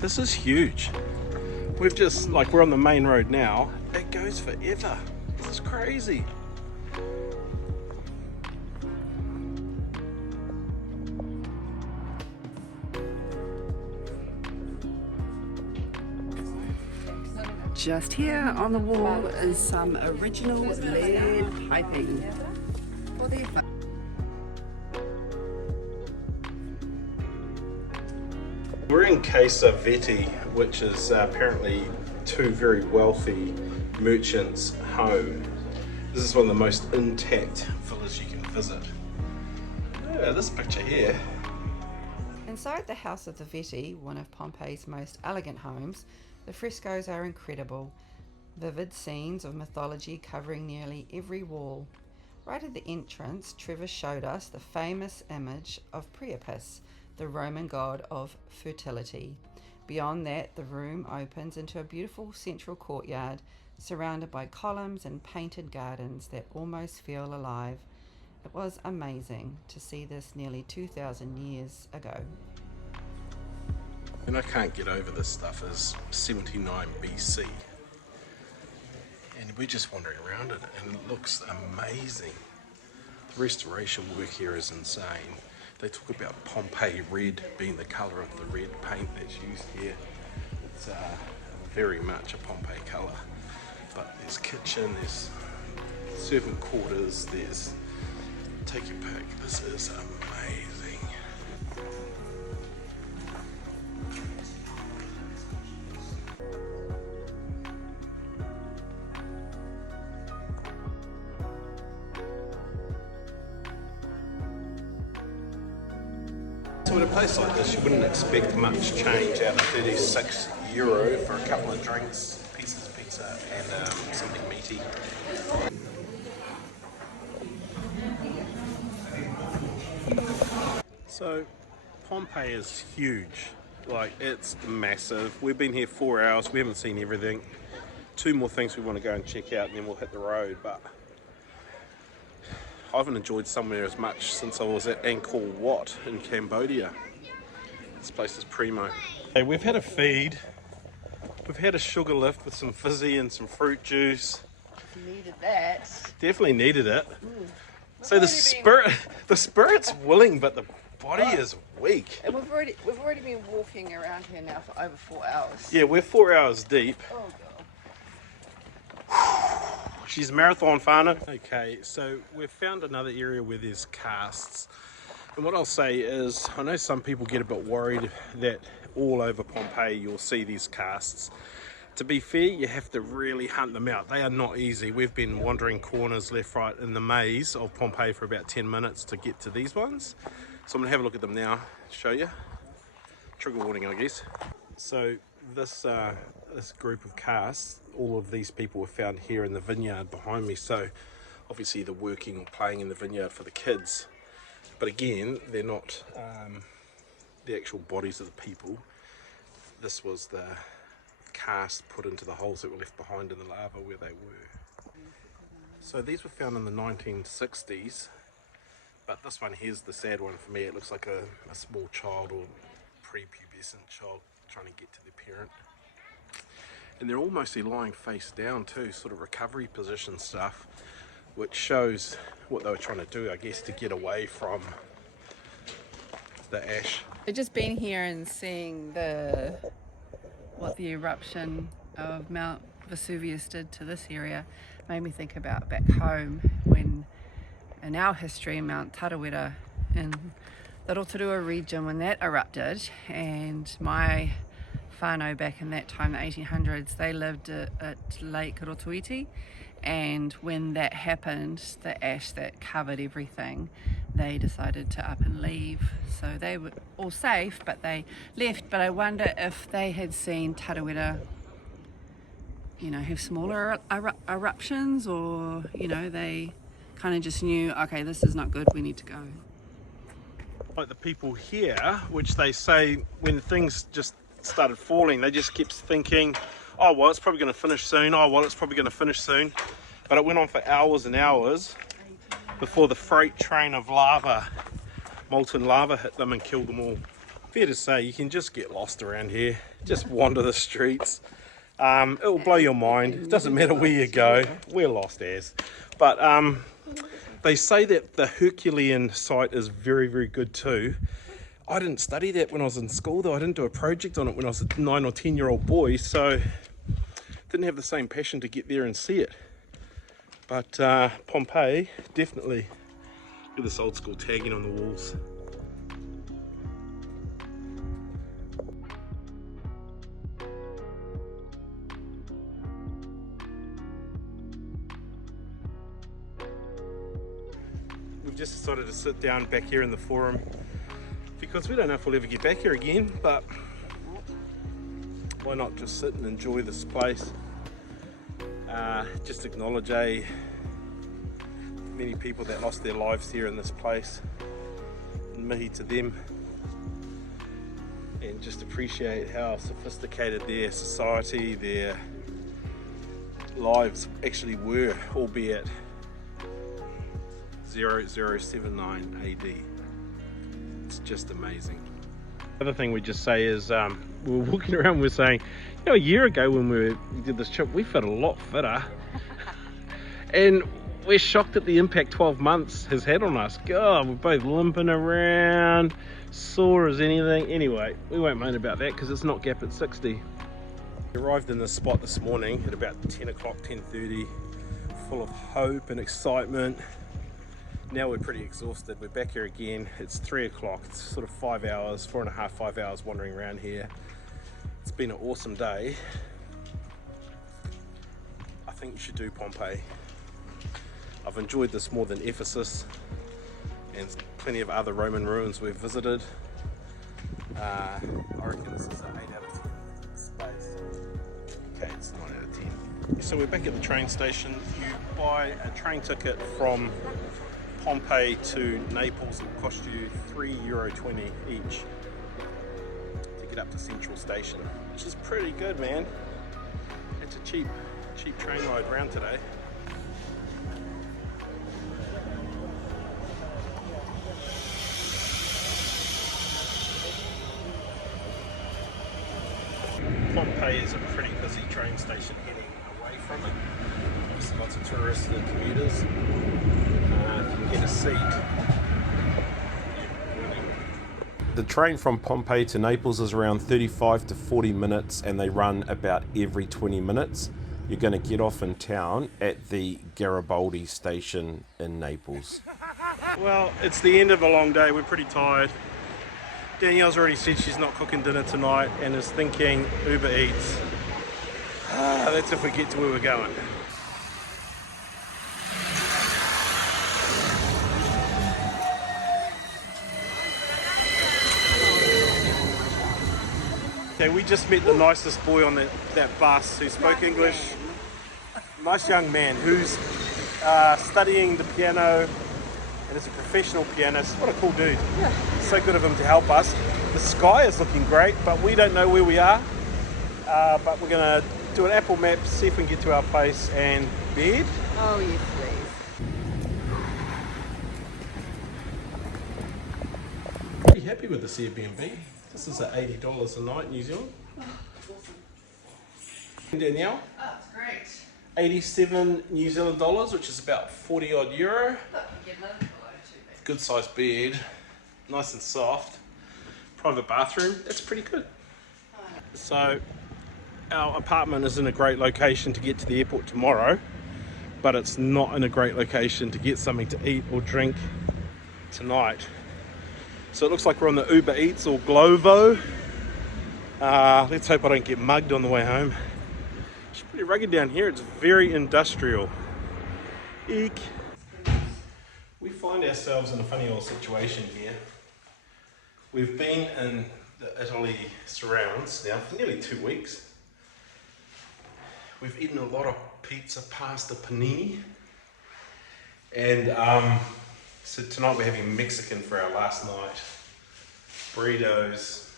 This is huge. We've just, like, we're on the main road now. It goes forever. This is crazy. Just here on the wall is some original lead piping. We're in Casa Vettii, which is apparently two very wealthy merchants' home. This is one of the most intact villas you can visit. Yeah, this picture here. Inside the house of the Vettii, one of Pompeii's most elegant homes, the frescoes are incredible. Vivid scenes of mythology covering nearly every wall. Right at the entrance, Trevor showed us the famous image of Priapus, the Roman god of fertility. Beyond that, the room opens into a beautiful central courtyard surrounded by columns and painted gardens that almost feel alive. It was amazing to see this nearly 2,000 years ago. And I can't get over this stuff is 79 BC. And we're just wandering around it and it looks amazing. The restoration work here is insane. They talk about Pompeii red being the colour of the red paint that's used here. It's very much a Pompeii colour. But there's kitchen, there's servant quarters, there's take your pick. This is amazing. So in a place like this, you wouldn't expect much change out of €36 for a couple of drinks, pieces of pizza, and something meaty. So Pompeii is huge, like it's massive. We've been here 4 hours, we haven't seen everything. 2 more things we want to go and check out and then we'll hit the road, but I haven't enjoyed somewhere as much since I was at Angkor Wat in Cambodia. This place is primo. Hey, we've had a feed, we've had a sugar lift with some fizzy and some fruit juice. Needed that. Definitely needed it. So the spirit's willing, but the body is weak. And we've already been walking around here now for over 4 hours. Yeah, we're 4 hours deep. Oh god. She's marathon whānau. Okay, so we've found another area where there's casts. And what I'll say is, I know some people get a bit worried that all over Pompeii you'll see these casts. To be fair, you have to really hunt them out. They are not easy. We've been wandering corners left, right in the maze of Pompeii for about 10 minutes to get to these ones. So I'm gonna have a look at them now, show you. Trigger warning, I guess. So this group of casts, all of these people were found here in the vineyard behind me. So obviously they're working or playing in the vineyard for the kids. But again, they're not the actual bodies of the people. This was the cast put into the holes that were left behind in the lava where they were. So these were found in the 1960s, but this one here's the sad one for me. It looks like a small child or prepubescent child trying to get to their parent. And they're all mostly lying face down too, sort of recovery position stuff, which shows what they were trying to do, I guess, to get away from the ash. We've just been here and seeing what the eruption of Mount Vesuvius did to this area. Made me think about back home when, in our history, Mount Tarawera in the Rotorua region, when that erupted, and my whānau back in that time, the 1800s, they lived at Lake Rotoiti, and when that happened, the ash that covered everything, they decided to up and leave. So they were all safe, but they left. But I wonder if they had seen Tarawera, you know, have smaller eruptions, or, you know, they kind of just knew, okay, this is not good, we need to go. Like the people here, which they say when things just started falling, they just kept thinking, oh well, it's probably going to finish soon, oh well, it's probably going to finish soon. But it went on for hours and hours before the freight train of lava, molten lava, hit them and killed them all. Fair to say, you can just get lost around here. just wander the streets. It will blow your mind. It doesn't matter where you go. We're lost as. But they say that the Herculean site is very, very good too. I didn't study that when I was in school though. I didn't do a project on it when I was a 9 or 10-year-old boy, so didn't have the same passion to get there and see it. But Pompeii, definitely. Look at this old school tagging on the walls. We've just decided to sit down back here in the forum because we don't know if we'll ever get back here again, but why not just sit and enjoy this place? Just acknowledge many people that lost their lives here in this place, and mihi to them, and just appreciate how sophisticated their society, their lives actually were, albeit 0079 AD. It's just amazing. The other thing we just say is we were walking around, we're saying, you know, a year ago when we did this trip, we felt a lot fitter. And we're shocked at the impact 12 months has had on us. God, we're both limping around, sore as anything. Anyway, we won't moan about that because it's not Gapit50. We arrived in this spot this morning at about 10 o'clock, 10:30, full of hope and excitement. Now we're pretty exhausted. We're back here again. It's 3 o'clock. It's sort of 5 hours, 4.5, 5 hours wandering around here. It's been an awesome day. I think you should do Pompeii. I've enjoyed this more than Ephesus and plenty of other Roman ruins we've visited. I reckon this is an 8 out of 10 space. Okay, it's 9 out of 10. So we're back at the train station. You buy a train ticket from Pompeii to Naples. It will cost you €3.20 each to get up to Central Station, which is pretty good, man. It's a cheap train ride around today. Pompeii is a pretty busy train station heading away from it. There's lots of tourists and commuters. If you can get a seat. The train from Pompeii to Naples is around 35 to 40 minutes and they run about every 20 minutes. You're going to get off in town at the Garibaldi station in Naples. Well, it's the end of a long day. We're pretty tired. Danielle's already said she's not cooking dinner tonight and is thinking Uber Eats. That's if we get to where we're going. Okay, we just met the nicest boy on that bus who spoke English. Nice young man who's studying the piano and is a professional pianist. What a cool dude. Yeah. So good of him to help us. The sky is looking great, but we don't know where we are. But we're going to do an Apple map, see if we can get to our place and bed. Oh, yes, please. Pretty happy with this Airbnb. This is at $80 a night, New Zealand. Oh, awesome. Danielle? Oh, it's great. 87 New Zealand dollars, which is about 40 odd euro. Look, you get another pillow too. Good sized bed, nice and soft. Private bathroom, that's pretty good. So our apartment is in a great location to get to the airport tomorrow, but it's not in a great location to get something to eat or drink tonight. So it looks like we're on the Uber Eats or Glovo. Let's hope I don't get mugged on the way home. It's pretty rugged down here. It's very industrial. Eek. We find ourselves in a funny old situation here. We've been in the Italy surrounds now for nearly 2 weeks. We've eaten a lot of pizza, pasta, panini. And so tonight we're having Mexican for our last night. Burritos.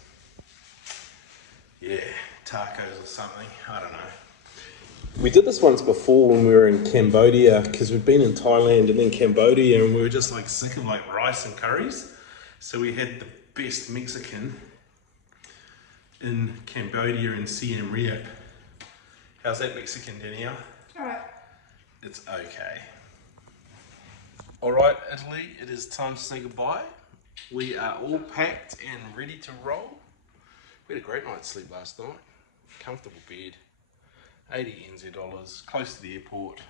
Yeah, tacos or something. I don't know. We did this once before when we were in Cambodia, because we've been in Thailand and then Cambodia, and we were just like sick of like rice and curries. So we had the best Mexican. in Cambodia and Siem Reap. How's that Mexican, Danielle? Alright. It's okay. Alright, Italy, it is time to say goodbye. We are all packed and ready to roll. We had a great night's sleep last night. Comfortable bed, 80 NZ dollars, close to the airport.